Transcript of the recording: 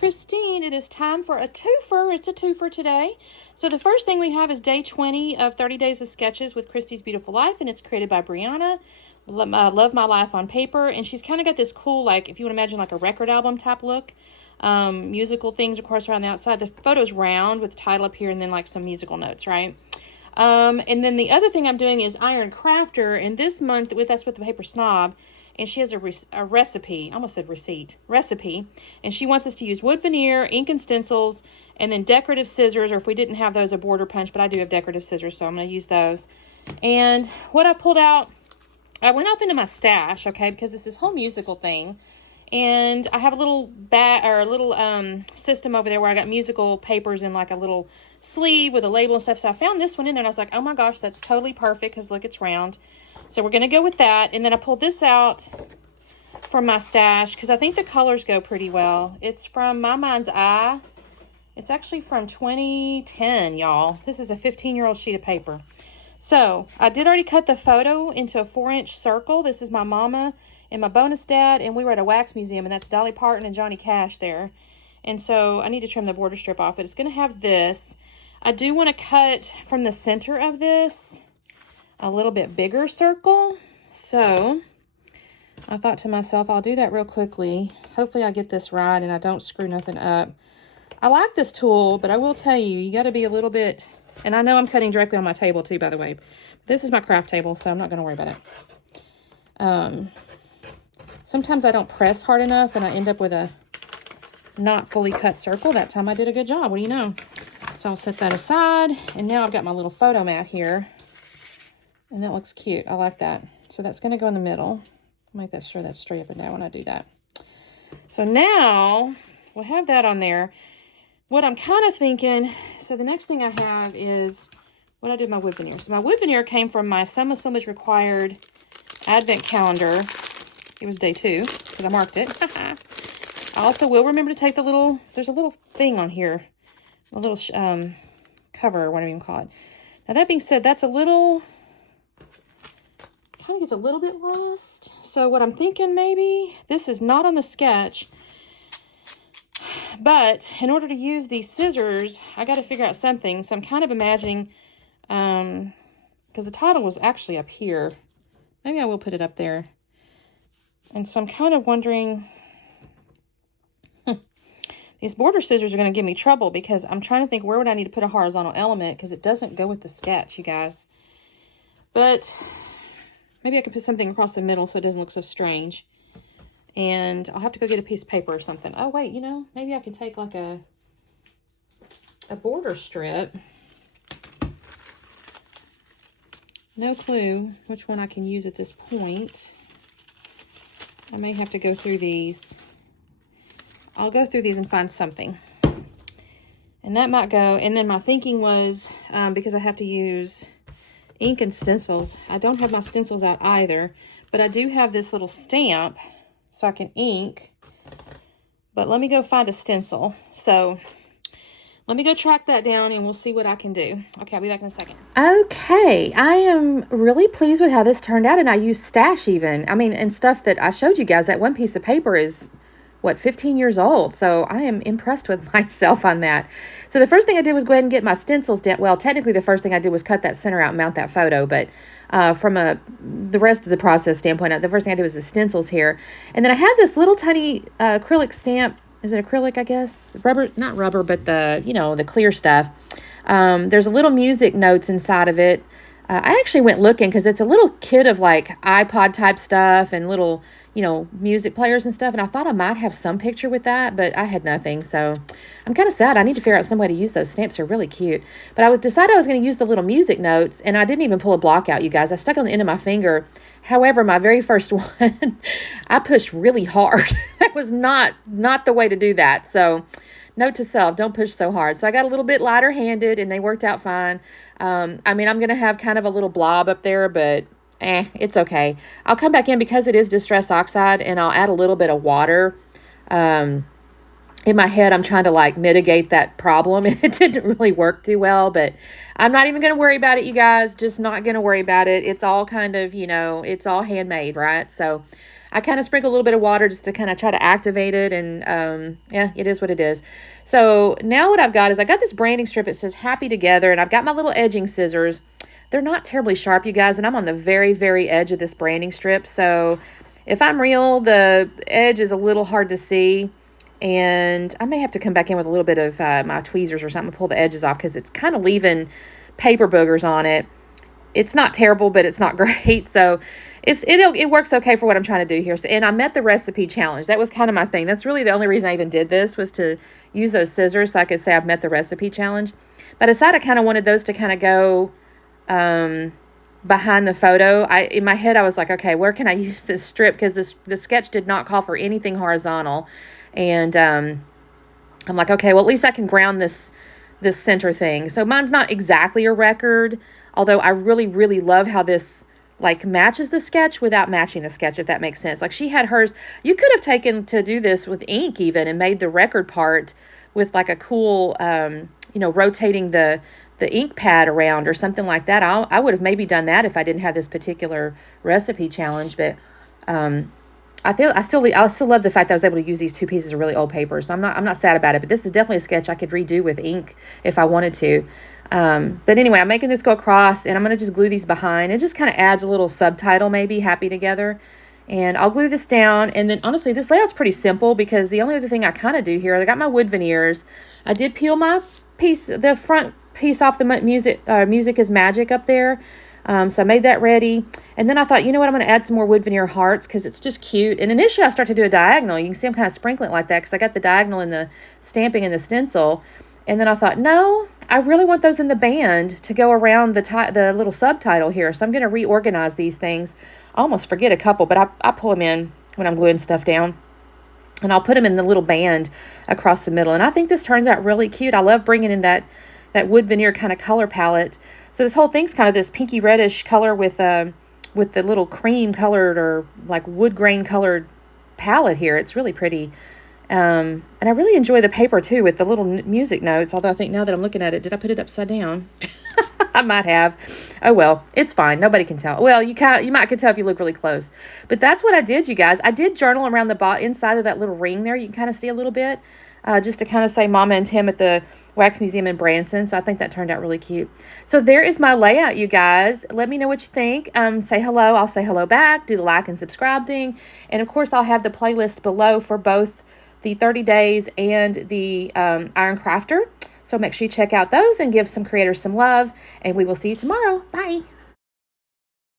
Christine. It is time for a twofer. It's a twofer today. So the first thing we have is day 20 of 30 Days of Sketches with Christy's Beautiful Life, and it's created by Brianna. Love My Life on Paper, and she's kind of got this cool, like, if you want to imagine like a record album type look. Musical things, of course, around the outside. The photo's round with the title up here and then like some musical notes, right? And then the other thing I'm doing is Iron Crafter, and this month, that's with the Paper Snob, and she has a recipe, I almost said recipe, and she wants us to use wood veneer, ink and stencils, and then decorative scissors, or if we didn't have those, a border punch, but I do have decorative scissors, so I'm going to use those. And what I pulled out, I went up into my stash, okay, because it's this whole musical thing, and I have a little system over there where I got musical papers in like a little sleeve with a label and stuff, so I found this one in there, and I was like, oh my gosh, that's totally perfect, because look, it's round. So we're going to go with that. And then I pulled this out from my stash because I think the colors go pretty well. It's from My Mind's Eye. It's actually from 2010, y'all. This is a 15-year-old sheet of paper. So I did already cut the photo into a 4-inch circle. This is my mama and my bonus dad, and we were at a wax museum, and that's Dolly Parton and Johnny Cash there. And so I need to trim the border strip off, but it's going to have this. I do want to cut from the center of this a little bit bigger circle. So I thought to myself, I'll do that real quickly. Hopefully I get this right and I don't screw nothing up. I like this tool, but I will tell you, you got to be a little bit, and I know I'm cutting directly on my table too, by the way. This is my craft table, so I'm not going to worry about it. Sometimes I don't press hard enough and I end up with a not fully cut circle. That time I did a good job. What do you know? So I'll set that aside, and now I've got my little photo mat here. And that looks cute. I like that. So that's going to go in the middle. Make that sure that's straight up and down when I do that. So now we'll have that on there. What I'm kind of thinking, so the next thing I have is what I did with my wood veneer. So my wood veneer came from my Some Assemblage Required Advent Calendar. It was day 2 because I marked it. I also will remember to take the little, there's a little thing on here, a little cover or whatever you call it. Now that being said, that's a little, kind of gets a little bit lost. So what I'm thinking, maybe this is not on the sketch, but in order to use these scissors, I got to figure out something. So I'm kind of imagining, because the title was actually up here. Maybe I will put it up there. And so I'm kind of wondering, these border scissors are going to give me trouble because I'm trying to think where would I need to put a horizontal element because it doesn't go with the sketch, you guys. But maybe I could put something across the middle so it doesn't look so strange. And I'll have to go get a piece of paper or something. Oh, wait, you know, maybe I can take like a border strip. No clue which one I can use at this point. I may have to go through these. I'll go through these and find something. And that might go. And then my thinking was, because I have to use ink and stencils. I don't have my stencils out either, but I do have this little stamp so I can ink. But let me go find a stencil. So let me go track that down and we'll see what I can do. Okay, I'll be back in a second. Okay, I am really pleased with how this turned out, and I used stash even. I mean, and stuff that I showed you guys. That one piece of paper is, what, 15 years old. So I am impressed with myself on that. So the first thing I did was go ahead and get my stencils down. Well, technically the first thing I did was cut that center out and mount that photo. But from the rest of the process standpoint, the first thing I did was the stencils here. And then I have this little tiny acrylic stamp. Is it acrylic, I guess? Rubber, not rubber, but the, you know, the clear stuff. There's a little music notes inside of it. I actually went looking because it's a little kit of like iPod type stuff and little, you know, music players and stuff. And I thought I might have some picture with that, but I had nothing. So I'm kind of sad. I need to figure out some way to use those stamps. They're really cute. But I decided I was going to use the little music notes, and I didn't even pull a block out, you guys. I stuck it on the end of my finger. However, my very first one, I pushed really hard. That was not the way to do that. So note to self, don't push so hard. So I got a little bit lighter handed and they worked out fine. I mean, I'm going to have kind of a little blob up there, but it's okay. I'll come back in because it is Distress Oxide, and I'll add a little bit of water. In my head, I'm trying to like mitigate that problem. It didn't really work too well, but I'm not even going to worry about it, you guys. Just not going to worry about it. It's all kind of, you know, it's all handmade, right? So I kind of sprinkle a little bit of water just to kind of try to activate it. And yeah, it is what it is. So now what I've got is I got this branding strip. It says Happy Together. And I've got my little edging scissors. They're not terribly sharp, you guys. And I'm on the very, very edge of this branding strip. So if I'm real, the edge is a little hard to see. And I may have to come back in with a little bit of my tweezers or something to pull the edges off because it's kind of leaving paper boogers on it. It's not terrible, but it's not great. So it works okay for what I'm trying to do here. So, and I met the recipe challenge. That was kind of my thing. That's really the only reason I even did this, was to use those scissors so I could say I've met the recipe challenge. But I decided I kind of wanted those to kind of go behind the photo. In my head, I was like, okay, where can I use this strip? Because the sketch did not call for anything horizontal. And I'm like, okay, well, at least I can ground this center thing. So mine's not exactly a record, although I really, really love how this like matches the sketch without matching the sketch, if that makes sense. Like she had hers. You could have taken to do this with ink even and made the record part with like a cool, rotating the ink pad around or something like that. I would have maybe done that if I didn't have this particular recipe challenge, but I still love the fact that I was able to use these two pieces of really old paper. So I'm not sad about it, but this is definitely a sketch I could redo with ink if I wanted to. But anyway, I'm making this go across, and I'm going to just glue these behind. It just kind of adds a little subtitle, maybe, Happy Together. And I'll glue this down. And then honestly, this layout's pretty simple because the only other thing I kind of do here, I got my wood veneers. I did peel my the front piece off the Music is Magic up there. So I made that ready. And then I thought, you know what, I'm going to add some more wood veneer hearts because it's just cute. And initially I started to do a diagonal. You can see I'm kind of sprinkling it like that because I got the diagonal in the stamping and the stencil. And then I thought, no, I really want those in the band to go around the little subtitle here. So I'm going to reorganize these things. I almost forget a couple, but I pull them in when I'm gluing stuff down. And I'll put them in the little band across the middle. And I think this turns out really cute. I love bringing in that wood veneer kind of color palette. So this whole thing's kind of this pinky reddish color with the little cream colored or like wood grain colored palette here. It's really pretty. And I really enjoy the paper too with the little music notes. Although I think now that I'm looking at it, did I put it upside down? I might have. Oh well, it's fine. Nobody can tell. Well, you might can tell if you look really close. But that's what I did, you guys. I did journal around the inside of that little ring there. You can kind of see a little bit, just to kind of say Mama and Tim at the Wax Museum in Branson. So I think that turned out really cute. So there is my layout, you guys. Let me know what you think. Say hello. I'll say hello back. Do the like and subscribe thing. And of course, I'll have the playlist below for both the 30 days and the Iron Crafter. So make sure you check out those and give some creators some love. And we will see you tomorrow. Bye.